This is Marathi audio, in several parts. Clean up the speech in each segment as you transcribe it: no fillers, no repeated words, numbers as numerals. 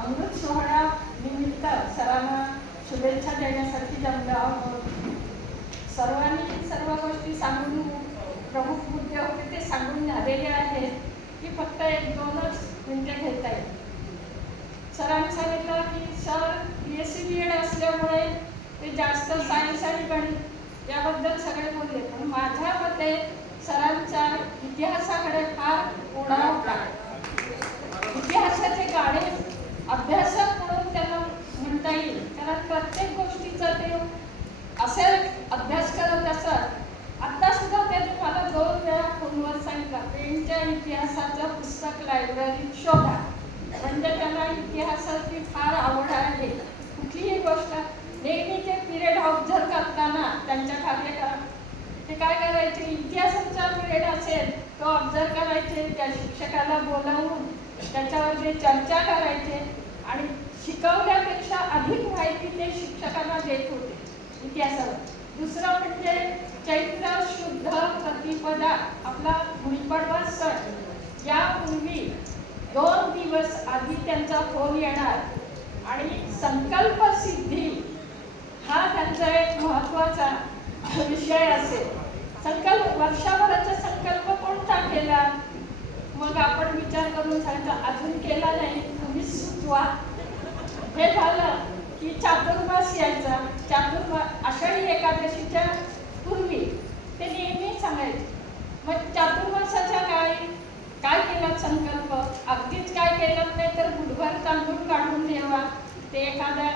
अमृत सोहळा निमित्त सरांना शुभेच्छा देण्यासाठी जमलो आहोत. सर्वांनी सर्व गोष्टी सांगून प्रमुख मुद्दे होते ते सांगून झालेले आहेत की फक्त 1-2च मिनिटं घेता येईल. सरांनी सांगितलं की सर BSc BEd असल्यामुळे ते जास्त सायन्स आणि गणित याबद्दल सगळे बोलले, पण माझ्या मते सरांच्या इतिहासाकडे फार ओढा होता. इतिहासाचे गाणे अभ्यासक म्हणून त्यांना म्हणता येईल, कारण प्रत्येक गोष्टीचा ते असे अभ्यास करत असत. आता सुद्धा त्यांनी मला 2 वेळा फोनवर सांगितलं पेनच्या इतिहासाचं पुस्तक लायब्ररीत शोधा. म्हणजे त्यांना इतिहासाची फार आवड आहे. कुठलीही गोष्ट नेहमी ते पिरियड ऑब्झर्व करताना त्यांच्या कार्यक्रम ते काय करायचे, इतिहासाचा पिरियड असेल तो ऑब्झर्व करायचे, त्या शिक्षकाला बोलावून त्याच्यावर ते चर्चा करायचे आणि शिकवल्यापेक्षा अधिक माहिती ते शिक्षकांना देत होते इतिहासावर. दुसरं म्हणजे चैत्र शुद्ध प्रतिपदा आपला गुढीपाडवा सण यापूर्वी 2 दिवस आधी त्यांचा फोन येणार आणि संकल्प सिद्धी हा त्यांचा एक महत्त्वाचा विषय असेल. वर्षभराचा संकल्प कोणता केला, मग आपण विचार करून सांगितलं अजून केला नाही तुम्हीच सुचवा. हे झालं की चातुर्मास यायचा. आषाढी एकादशीच्या पूर्वी ते नेहमी सांगायचे. मग चातुर्मासाच्या काळी काय केला संकल्प, अगदीच काय केलं नाही तर गुडभर तांदूळ काढून ठेवा, ते एखाद्या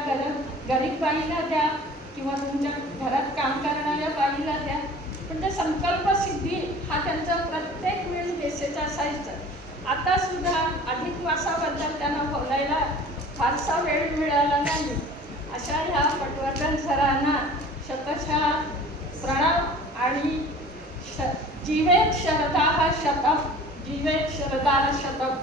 गरीब बाईला द्या किंवा तुमच्या घरात काम करणाऱ्या बाईला द्या. म्हणजे संकल्प सिद्धी हा त्यांचा प्रत्येक वेळी मेसेज असायचा. आता सुद्धा अधिक मासाबद्दल त्यांना बोलायला फारसा वेळ मिळाला नाही. अशा ह्या पटवर्धन सरांना शतशः प्रणाम आणि जीवेत शरदाः शतम्, जीवेत शरदाः शतम्.